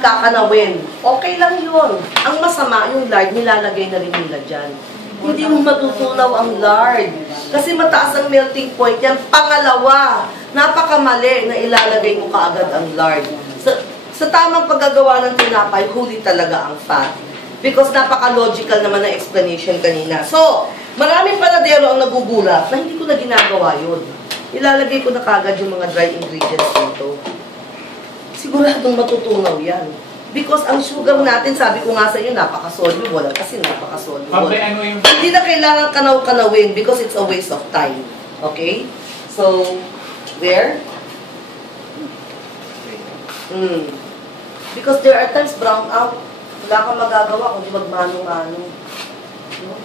kakanawin. Okay lang yun. Ang masama, yung lard, nilalagay na rin nila dyan. Hindi mo matutunaw ang lard. Kasi mataas ang melting point yan. Pangalawa, napakamali na ilalagay mo kaagad ang lard. Sa tamang paggagawa ng tinapay, huli talaga ang fat. Because napaka-logical naman ang explanation kanina. So, maraming panadero ang nagugulat na hindi ko na ginagawa yun. Ilalagay ko na kaagad yung mga dry ingredients dito. Siguradong matutunaw yan. Because ang sugar natin, sabi ko nga sa inyo, napaka-soluble. Kasi napaka-soluble. Hindi na kailangan kanaw-kanawin because it's a waste of time. Okay? So, there. Because there are times brown out. Wala kang magagawa kung di magmano-mano. No?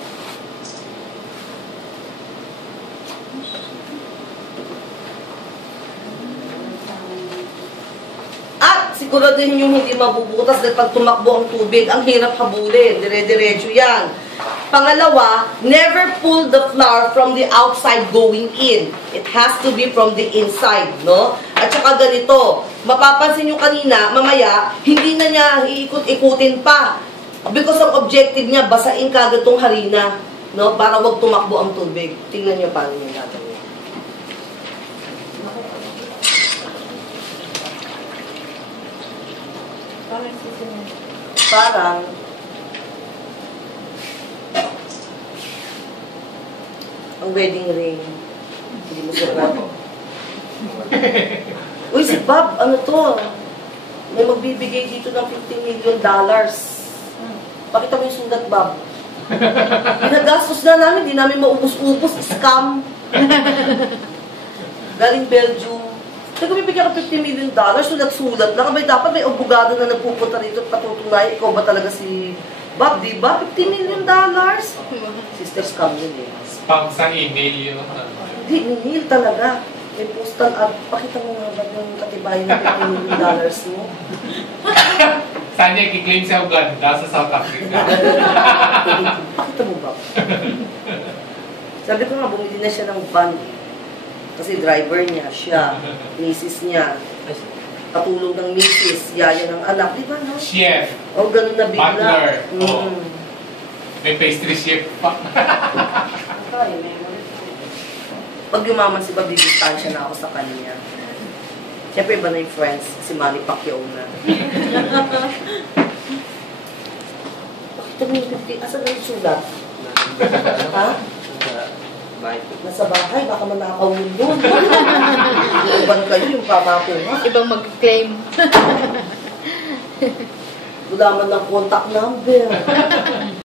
Siguraduhin yung hindi mabubutas dahil pag tumakbo ang tubig, ang hirap habulin. Dire-diretso yan. Pangalawa, never pull the flour from the outside going in. It has to be from the inside, no? At saka ganito, mapapansin nyo kanina, mamaya, hindi na niya iikot-ikutin pa. Because ang objective niya, basain kagad tong harina, no? Para wag tumakbo ang tubig. Tingnan nyo paano yung gagawin. Parang ang wedding ring. Hindi mo sukat. Uy, si Bob, ano to? May magbibigay dito ng $15 million. Pakita mo yung sulat, Bob. Ginagastos na namin, di namin maubos-ubos. Scam. Galing Belgium. Kung bibigyan ka $50 million, sulat-sulat lang. Abay, dapat may abogado na nagpupunta rito at patutunay, ikaw ba talaga si Bob, di ba? $50 million? Sister, scam yun eh. Spam sa email yun. Hindi, nil talaga. May postal ad. Pakita mo nga ba yung katibayan ng $50 million mo? Saan niya i-claim sa Uganda, sa South Africa? Pakita mo ba? Sabi ko nga, bumili na siya ng van. Kasi driver niya, siya, misis niya, katulong ng misis, yaya ng anak, di ba, no? Chef. O, ganun na bigla. Butler. May pastry chef pa. Pag yumaman si Bob, distansya na ako sa kanya. Siyempre, iba na yung friends, si Manny Pacquiao na. Bakit mo yung 50? Asa na yung sulat? Ha? Nasa bahay, baka manakaw mo doon. Iban kayo yung pamako nga. Ibang mag-claim. Wala man ng contact number.